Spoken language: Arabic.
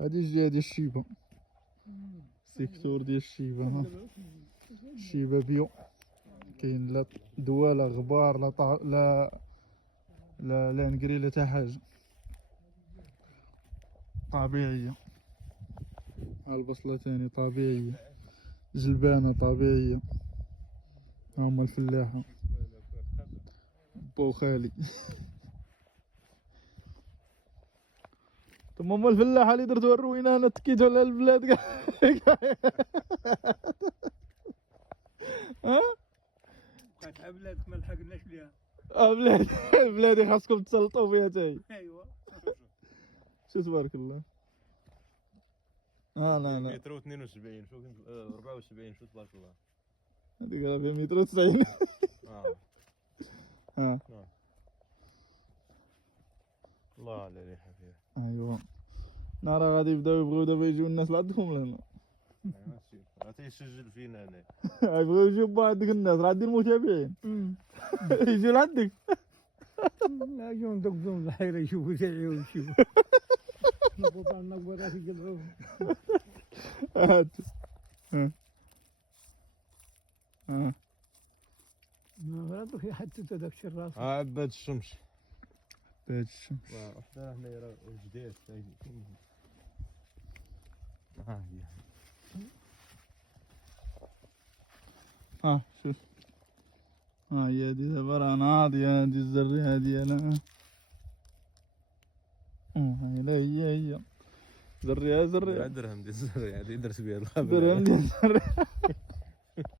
هادي الجهة ديال الشيبة، السيكتور ديال الشيبة. ها الشيبة بيو، كاين لا دواء لا غبار لا لا نقري لا تا حاجة، طبيعية. ها البصلة تاني طبيعية، جلبانة طبيعية. هاهما الفلاحة بو خالي. تما الفلاحة اللي درتو الروينة انا تكيتو على البلاد كاع. ها بقات بلادك ما لحقناش ليها. بلادي خاصكم تسلطوا فيها تاهي. ايوا شو تبارك الله. لا لا متر و 72 شو كنت 74 شو تبارك الله. هذيك راه فيها متر و 90. ها الله على ريحة فيها. ايوا نارا غادي يبغيو دابا يجيو الناس لعندكم لهنا. عاد يسجل فينا هنا. يبغيو يجيو عندك الناس راه عندي المتابعين. يجيو لعندك. لا يجون دقدون الحيرة يشوفوا شيء ويشوفوا. نقطع النقبرات يقلعوهم. هات. ها ما غير حتى تدك الراس. عباد الشمس. بيت الشمس. وحده هنا راه جديد. ها هي. ها شوف، ها هي هادي دابا راه ناضية، هادي الزرية هادي انا. هاي لا هي زرية درهم ديال الزريعة هادي درت بها درهم الخبر. ديال الزرية.